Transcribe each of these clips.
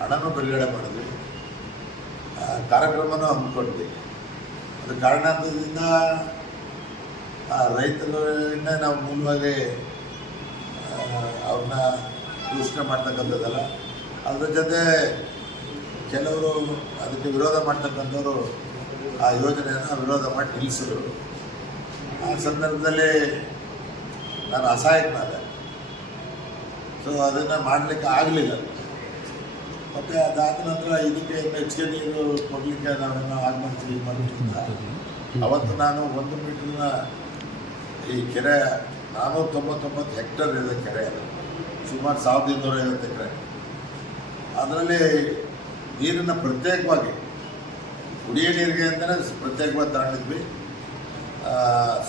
ಹಣನೂ ಬಿಡುಗಡೆ ಮಾಡಿದ್ವಿ, ಕಾರ್ಯಕ್ರಮನೂ ಹಮ್ಮಿಕೊಂಡ್ವಿ. ಅದು ಕಾರಣಾಂತರದಿಂದ ರೈತರನ್ನೇ ನಾವು ಮೂಲವಾಗಿ ಅವ್ರನ್ನ ದೂಷಣೆ ಮಾಡ್ತಕ್ಕಂಥದ್ದಲ್ಲ. ಅದ್ರ ಜೊತೆ ಕೆಲವರು ಅದಕ್ಕೆ ವಿರೋಧ ಮಾಡ್ತಕ್ಕಂಥವ್ರು ಆ ಯೋಜನೆಯನ್ನು ವಿರೋಧ ಮಾಡಿ ನಿಲ್ಲಿಸಿದ್ರು. ಆ ಸಂದರ್ಭದಲ್ಲಿ ನಾನು ಅಸಹಾಯಕನಾದೆ. ಸೊ ಅದನ್ನು ಮಾಡಲಿಕ್ಕೆ ಆಗಲಿಲ್ಲ. ಮತ್ತು ಅದಾದ ನಂತರ ಇದಕ್ಕೆ ಹೆಚ್ಚಿಗೆ ನೀರು ಕೊಡಲಿಕ್ಕೆ ನಾವೇನೋ ಆಗ್ಮಾಡ್ತೀವಿ ಮಾಡೋದ್ರಿಂದ ಅವತ್ತು ನಾನು 1 ಮೀಟ್ರನ್ನ ಈ ಕೆರೆ 499 ಹೆಕ್ಟರ್ ಇದೆ ಕೆರೆ, ಸುಮಾರು 1250 ಎಕರೆ. ಅದರಲ್ಲಿ ನೀರನ್ನು ಪ್ರತ್ಯೇಕವಾಗಿ ಕುಡಿಯೋ ನೀರಿಗೆ ಅಂತಲೇ ಪ್ರತ್ಯೇಕವಾಗಿ ತಗೊಂಡಿದ್ವಿ.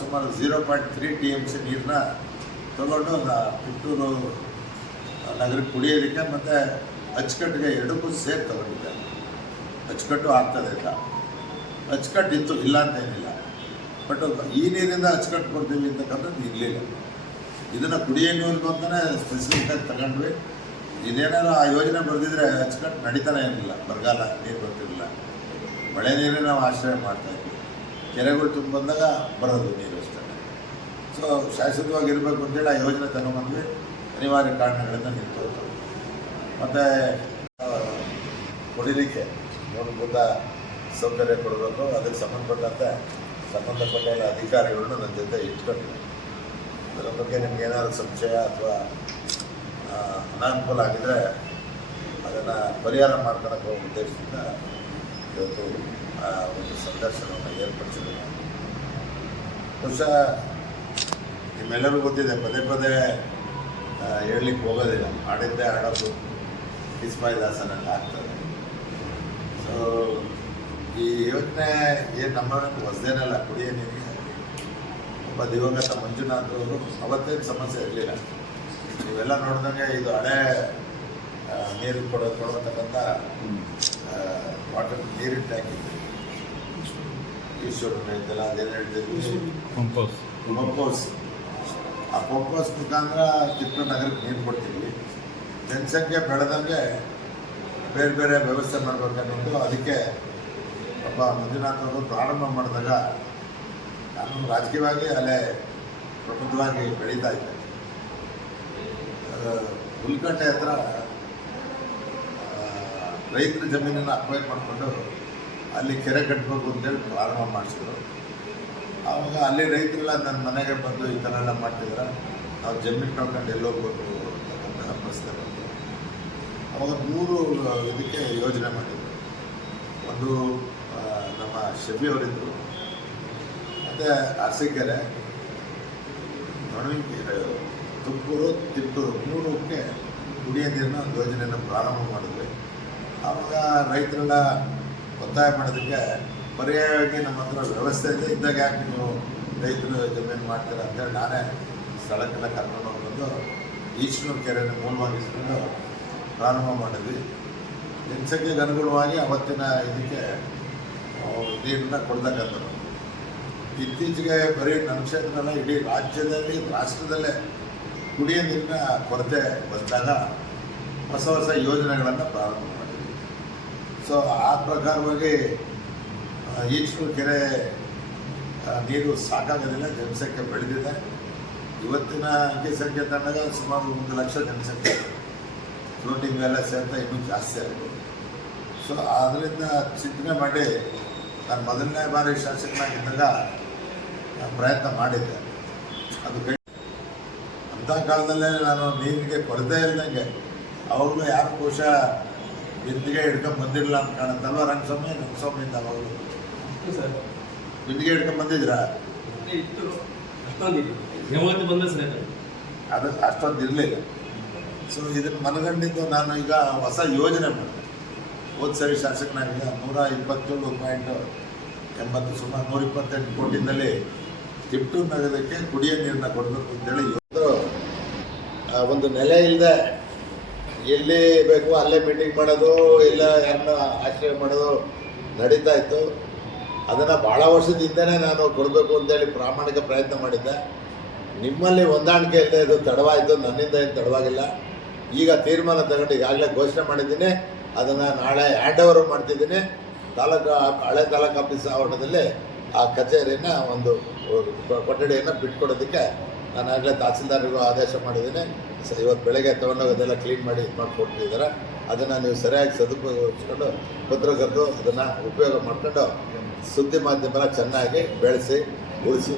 ಸುಮಾರು 0.3 TMC ನೀರನ್ನ ತಗೊಂಡು ಪುತ್ತೂರು ನಗರಕ್ಕೆ ಕುಡಿಯೋದಕ್ಕೆ ಮತ್ತು ಅಚ್ಚುಕಟ್ಟಿಗೆ ಎರಡಕ್ಕೂ ಸೇರಿ ತಗೊಂಡಿದ್ದೆ. ಅಚ್ಚುಕಟ್ಟು ಆಗ್ತದೆ ಅಂತ ಅಚ್ಚುಕಟ್ಟಿತ್ತು, ಇಲ್ಲ ಅಂತೇನಿಲ್ಲ. ಬಟ್ ಈ ನೀರಿಂದ ಅಚ್ಚುಕಟ್ಟು ಕೊಡ್ತೀವಿ ಅಂತಕ್ಕಂಥದ್ದು ಇರಲಿಲ್ಲ. ಇದನ್ನು ಕುಡಿಯೋ ನೀರಿಗೂ ಅಂತಲೇ ಸ್ಪೆಸಿಫಿಕ್ಕಾಗಿ ತಗೊಂಡ್ವಿ. ಇದೇನಾದ್ರು ಆ ಯೋಜನೆ ಬರೆದಿದ್ರೆ ಅಚ್ಚುಕಟ್ಟು ನಡೀತಾನೆ ಇರಲಿಲ್ಲ. ಬರಗಾಲ ನೀರು ಬರ್ತಿರಲಿಲ್ಲ, ಮಳೆ ನೀರೇ ನಾವು ಆಶ್ರಯ ಮಾಡ್ತಾಯಿದ್ವಿ. ಕೆರೆಗಳು ತುಂಬ ಬಂದಾಗ ಬರೋದು ನೀರು ಅಷ್ಟೇ. ಸೊ ಶಾಶ್ವತವಾಗಿರಬೇಕು ಅಂತೇಳಿ ಆ ಯೋಜನೆ ತಗೊಂಡ್ಬಂದ್ವಿ. ಅನಿವಾರ್ಯ ಕಾರಣಗಳಿಂದ ನಿಂತು ಮತ್ತು ಕುಡಿಲಿಕ್ಕೆ ಮೂಲಭೂತ ಸೌಕರ್ಯ ಕೊಡಬೇಕು. ಅದಕ್ಕೆ ಸಂಬಂಧಪಟ್ಟ ಅಧಿಕಾರಿಗಳನ್ನ ನನ್ನ ಜೊತೆ ಇಟ್ಕೊಂಡಿದ್ದೀನಿ. ಅದರ ಬಗ್ಗೆ ನಿಮ್ಗೆ ಏನಾದರೂ ಸಂಶಯ ಅಥವಾ ಅನಾನುಕೂಲ ಆಗಿದರೆ ಅದನ್ನು ಪರಿಹಾರ ಮಾಡ್ಕೊಳ್ಳೋಕೆ ಉದ್ದೇಶದಿಂದ ಇವತ್ತು ಒಂದು ಸಂದರ್ಶನವನ್ನು ಏರ್ಪಡಿಸಿದ್ದೀನಿ. ಬಹುಶಃ ನಿಮ್ಮೆಲ್ಲರಿಗೂ ಗೊತ್ತಿದೆ, ಪದೇ ಪದೇ ಹೇಳಲಿಕ್ಕೆ ಹೋಗೋದಿಲ್ಲ. ಹಾಡಿದ್ದೇ ಹಾಡೋದು ಕಿಸ್ಮಾಯಿದಾಸನಲ್ಲಿ ಆಗ್ತದೆ. ಸೊ ಈ ಯೋಜನೆ ಏನು ನಮ್ಮ ಹೊಸದೇನಲ್ಲ. ಕುಡಿಯೋ ನೀರಿಗೆ ಒಬ್ಬ ದಿವಂಗತ ಮಂಜುನಾಥ್ ಅವರು ಅವತ್ತೇನು ಸಮಸ್ಯೆ ಇರಲಿಲ್ಲ. ನೀವೆಲ್ಲ ನೋಡಿದಂಗೆ ಇದು ಹಳೆ ನೀರು ಕೊಡತಕ್ಕಂಥ ವಾಟರ್ ನೀರಿನ ಟ್ಯಾಂಕ್ ಇತ್ತು. ಈಶ್ವರ ಇದ್ದಲ್ಲ, ಅದೇನು ಹೇಳ್ತಿದ್ವಿ, ಪಂಪ್ ಹೌಸ್. ಆ ಪಂಪ್ ಹೌಸ್ ಮುಖಾಂತರ ಚಿತ್ರದುರ್ಗ ನಗರಕ್ಕೆ ನೀರು ಕೊಡ್ತೀವಿ. ಜನಸಂಖ್ಯೆ ಬೆಳೆದಂಗೆ ಬೇರೆ ಬೇರೆ ವ್ಯವಸ್ಥೆ ಮಾಡಬೇಕನ್ನೋದು. ಅದಕ್ಕೆ ಒಬ್ಬ ಮಂಜುನಾಥ್ ಅವರು ಪ್ರಾರಂಭ ಮಾಡಿದಾಗ ನಾನು ರಾಜಕೀಯವಾಗಿ ಅಲ್ಲೇ ಪ್ರಬುದ್ಧವಾಗಿ ಬೆಳೀತಾ ಇದ್ದೆ. ಹುಲ್ಕಟ್ಟೆ ಹತ್ರ ರೈತರ ಜಮೀನನ್ನು ಅಕ್ವೈರ್ ಮಾಡಿಕೊಂಡು ಅಲ್ಲಿ ಕೆರೆ ಕಟ್ಟಬೇಕು ಅಂತೇಳಿ ಪ್ರಾರಂಭ ಮಾಡಿಸಿದ್ರು. ಆವಾಗ ಅಲ್ಲಿ ರೈತರೆಲ್ಲ ನನ್ನ ಮನೆಗೆ ಬಂದು ಈ ಥರ ಎಲ್ಲ ಮಾಡ್ತಿದ್ರೆ ನಾವು ಜಮೀನು ಕಳ್ಕೊಂಡು ಎಲ್ಲಿ ಹೋಗ್ಬೇಕು ಅಂತಕ್ಕಂಥ ಪ್ರಶ್ನೆ ಬಂತು. ಅವಾಗ 3 ಇದಕ್ಕೆ ಯೋಜನೆ ಮಾಡಿದ್ರು. ಒಂದು ನಮ್ಮ ಶಬಿ ಅವರಿದ್ದರು, ಮತ್ತು ಅರಸೀಕೆರೆ, ನೊಣವಿನಕೆರೆ, ತುಮಕೂರು, ತಿಪ್ಟೂರು 3ಕ್ಕೆ ಕುಡಿಯೋ ನೀರಿನ ಒಂದು ಯೋಜನೆಯನ್ನು ಪ್ರಾರಂಭ ಮಾಡಿದ್ವಿ. ಆವಾಗ ರೈತರೆಲ್ಲ ಒತ್ತಾಯ ಮಾಡೋದಕ್ಕೆ ಪರ್ಯಾಯವಾಗಿ ನಮ್ಮ ಹತ್ರ ವ್ಯವಸ್ಥೆ ಇದೆ, ಇದ್ದಾಗ ಯಾಕೆ ನೀವು ರೈತರು ಜಮೀನು ಮಾಡ್ತೀರ ಅಂತೇಳಿ ನಾನೇ ಸ್ಥಳಕ್ಕೆಲ್ಲ ಕರ್ಕೊಂಡು ಹೋಗ್ಬಂದು ಈಶ್ವರ ಕೆರೆಯನ್ನು ಮೂಲವಾಗಿಸ್ಕೊಂಡು ಪ್ರಾರಂಭ ಮಾಡಿದ್ವಿ. ಜನಸಂಖ್ಯೆಗೆ ಅನುಗುಣವಾಗಿ ಅವತ್ತಿನ ಇದಕ್ಕೆ ನೀರನ್ನ ಕೊಡ್ತಕ್ಕಂಥದ್ದು. ಇತ್ತೀಚೆಗೆ ಬರೀ ನಮ್ಮ ಕ್ಷೇತ್ರದಲ್ಲ, ಇಡೀ ರಾಜ್ಯದಲ್ಲಿ, ರಾಷ್ಟ್ರದಲ್ಲೇ ಕುಡಿಯೋ ನೀರಿನ ಕೊರತೆ ಬಂದಾಗ ಹೊಸ ಯೋಜನೆಗಳನ್ನು ಪ್ರಾರಂಭ ಮಾಡಿದ್ವಿ. ಸೊ ಆ ಪ್ರಕಾರವಾಗಿ ಈಶ್ವರ ಕೆರೆ ನೀರು ಸಾಕಾಗೋದಿಲ್ಲ, ಜನಸಂಖ್ಯೆ ಬೆಳೆದಿದೆ. ಇವತ್ತಿನ ಅಂಕಿ ಸಂಖ್ಯೆ ತಂದಾಗ ಸುಮಾರು 1 ಲಕ್ಷ ಜನಸಂಖ್ಯೆ, ಫ್ಲೋಟಿಂಗ್ ಎಲ್ಲ ಸೇರ್ತಾ ಇನ್ನೂ ಜಾಸ್ತಿ ಆಯಿತು. ಸೊ ಅದರಿಂದ ಚಿಂತನೆ ಮಾಡಿ ನಾನು ಮೊದಲನೇ ಬಾರಿ ಶಾಸಕನಾಗಿದ್ದಾಗ ಪ್ರಯತ್ನ ಮಾಡಿದ್ದೆ. ಅದು ಅಂಥ ಕಾಲದಲ್ಲೇ ನಾನು ನೀರಿಗೆ ಕೊರತೆ ಇಲ್ದಂಗೆ, ಅವಾಗಲೂ ಯಾರು ಬಹುಶಃ ಬಿಂದಿಗೆ ಹಿಡ್ಕೊಂಡು ಬಂದಿರಲಿಲ್ಲ ಅಂತ ಕಾಣುತ್ತಲ್ವ. ರಂಗಸ್ವಾಮಿಯಿಂದ ಅವಾಗಲೂ ಬಿಂದಿಗೆ ಹಿಡ್ಕೊಂಡು ಬಂದಿದ್ರಾ? ಅದು ಅಷ್ಟೊಂದು ಇರಲಿಲ್ಲ. ಸೊ ಇದನ್ನು ಮನಗಂಡಿದ್ದು ನಾನು ಈಗ ಹೊಸ ಯೋಜನೆ ಮಾಡಿದೆ. ಹೋದ ಸರಿ ಶಾಸಕನಾಗ 127.80 ಸುಮಾರು 128 ಕೋಟಿನಲ್ಲಿ ತಿಪ್ಟೂರು ನಗರಕ್ಕೆ ಕುಡಿಯೋ ನೀರನ್ನ ಕೊಡಬೇಕು ಅಂತೇಳಿ ಇವತ್ತು ಒಂದು ನೆಲೆ ಇಲ್ಲದೆ ಎಲ್ಲಿ ಬೇಕು ಅಲ್ಲೇ ಮೀಟಿಂಗ್ ಮಾಡೋದು, ಇಲ್ಲ ಯಾರನ್ನ ಆಶ್ರಯ ಮಾಡೋದು ನಡೀತಾ ಇತ್ತು. ಅದನ್ನು ಭಾಳ ವರ್ಷದಿಂದನೇ ನಾನು ಕೊಡಬೇಕು ಅಂತೇಳಿ ಪ್ರಾಮಾಣಿಕ ಪ್ರಯತ್ನ ಮಾಡಿದ್ದೆ. ನಿಮ್ಮಲ್ಲಿ ಹೊಂದಾಣಿಕೆ ಇಲ್ಲದೆ ಇದು ತಡವಾಯಿತು, ನನ್ನಿಂದ ಏನು ತಡವಾಗಿಲ್ಲ. ಈಗ ತೀರ್ಮಾನ ತಗೊಂಡು ಈಗಾಗಲೇ ಘೋಷಣೆ ಮಾಡಿದ್ದೀನಿ. ಅದನ್ನು ನಾಳೆ ಹ್ಯಾಂಡ್ ಓವರ್ ಮಾಡ್ತಿದ್ದೀನಿ. ಹಳೆ ತಾಲೂಕು ಆಫೀಸ್ ಆವರಣದಲ್ಲಿ ಆ ಕಚೇರಿನ ಒಂದು ಕೊಠಡಿಯನ್ನು ಬಿಟ್ಕೊಡೋದಕ್ಕೆ ನಾನು ಆಗಲೇ ತಹಸೀಲ್ದಾರ್ರಿಗೂ ಆದೇಶ ಮಾಡಿದ್ದೀನಿ. ಇವತ್ತು ಬೆಳಗ್ಗೆ ತೊಗೊಂಡೋಗೋದೆಲ್ಲ ಕ್ಲೀನ್ ಮಾಡಿ ಮಾಡಿಕೊಟ್ಟಿದ್ದಾರೆ. ಅದನ್ನು ನೀವು ಸರಿಯಾಗಿ ಸದುಪಯೋಗಿಸ್ಕೊಂಡು ಪತ್ರಕರ್ತರು ಅದನ್ನು ಉಪಯೋಗ ಮಾಡ್ಕೊಂಡು ಸುದ್ದಿ ಮಾಧ್ಯಮನ ಚೆನ್ನಾಗಿ ಬೆಳೆಸಿ ಉಳಿಸಿ.